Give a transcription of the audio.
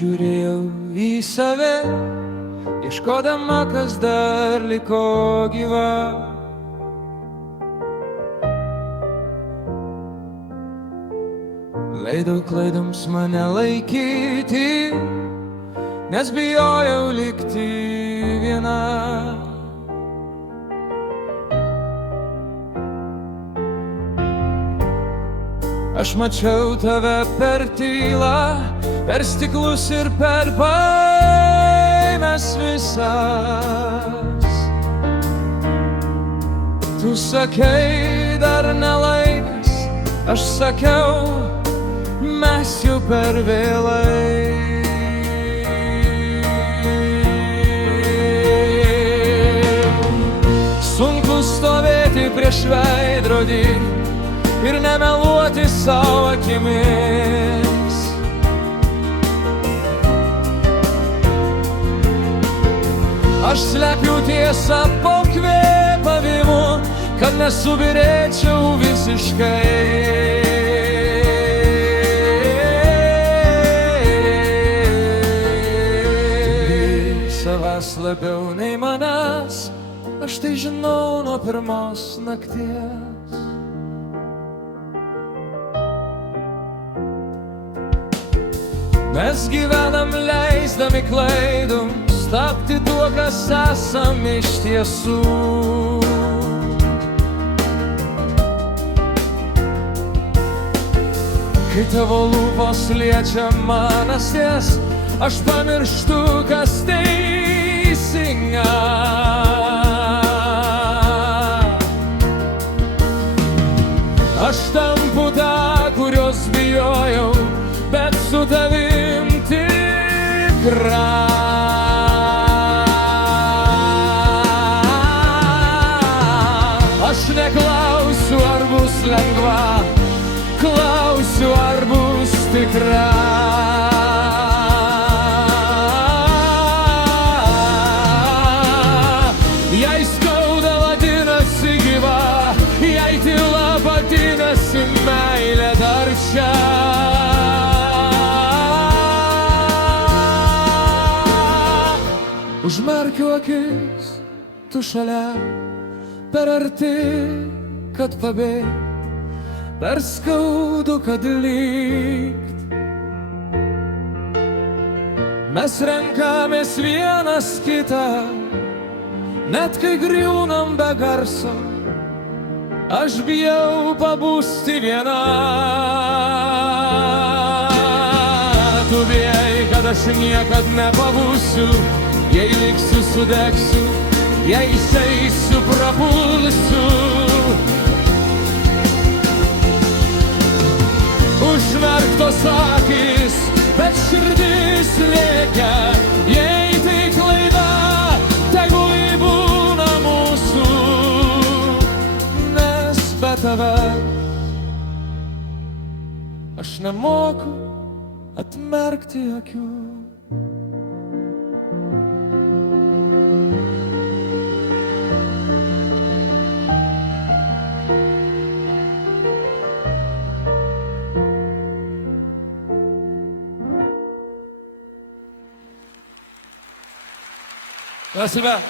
žiūrėjau į save, ieškodama, kas dar liko gyva. Leidau klaidoms mane laikyti, nes bijojau likti viena. Aš mačiau tave per tylą, per stiklus ir per baimes visas. Tu sakei, dar ne laikas, aš sakiau, mes jau per vėlai. Sunku stovėti prieš veidrodį ir nemeluoti savo akimis. Aš slepiu tiesą po kvėpavimu, kad nesubirėčiau visiškai. Savęs labiau nei manęs, aš tai žinau nuo pirmos nakties. Mes gyvenam leisdami klaidoms tapti tuo, kas esam iš tiesų. Kai tavo lūpos liečia manasties, aš pamirštu, kas teisinga. Aš tampu tą, kurios bijojau, bet su tavim tikra. Aš neklausiu, ar bus lengva, klausiu, ar bus tikra. Jei skauda, vadinasi gyva, jei tyla, vadinasi meilė dar čia. Užmerkiu akis, tu šalia, per arti, kad pabėgt, per skaudu, kad likt. Mes renkamės vienas kitą, net kai griūnam be garso. Aš bijau pabusti viena. Tu bijai, kad aš niekad nepabusiu, jei liksiu, sudegsiu, jei išeisiu, prapulsiu. Užmerktos akis, bet širdis lėkia, jei tai klaida, tegul ji būna mūsų, nes be tavęs aš nemoku atmerkti akių. Спасибо.